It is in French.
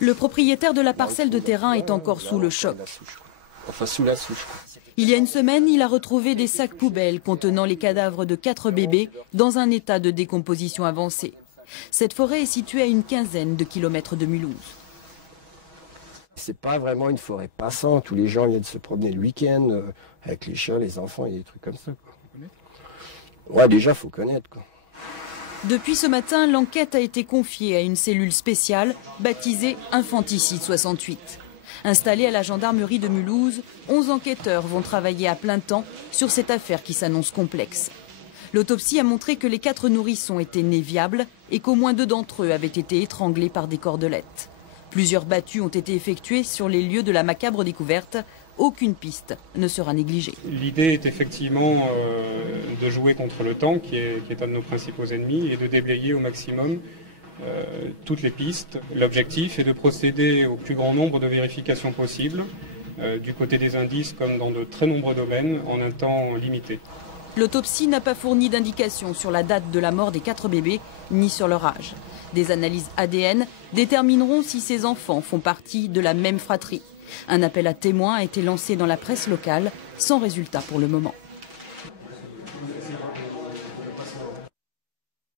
Le propriétaire de la parcelle de terrain est encore sous le choc. Enfin, sous la souche. Il y a une semaine, il a retrouvé des sacs poubelles contenant les cadavres de 4 bébés dans un état de décomposition avancée. Cette forêt est située à une quinzaine de kilomètres de Mulhouse. C'est pas vraiment une forêt passante où les gens viennent se promener le week-end avec les chiens, les enfants et des trucs comme ça, quoi. Ouais, déjà, faut connaître, quoi. Depuis ce matin, l'enquête a été confiée à une cellule spéciale baptisée Infanticide 68. Installée à la gendarmerie de Mulhouse, 11 enquêteurs vont travailler à plein temps sur cette affaire qui s'annonce complexe. L'autopsie a montré que les 4 nourrissons étaient nés viables et qu'au moins 2 d'entre eux avaient été étranglés par des cordelettes. Plusieurs battues ont été effectuées sur les lieux de la macabre découverte. Aucune piste ne sera négligée. L'idée est effectivement de jouer contre le temps, qui est un de nos principaux ennemis, et de déblayer au maximum toutes les pistes. L'objectif est de procéder au plus grand nombre de vérifications possibles, du côté des indices comme dans de très nombreux domaines, en un temps limité. L'autopsie n'a pas fourni d'indications sur la date de la mort des 4 bébés, ni sur leur âge. Des analyses ADN détermineront si ces enfants font partie de la même fratrie. Un appel à témoins a été lancé dans la presse locale, sans résultat pour le moment.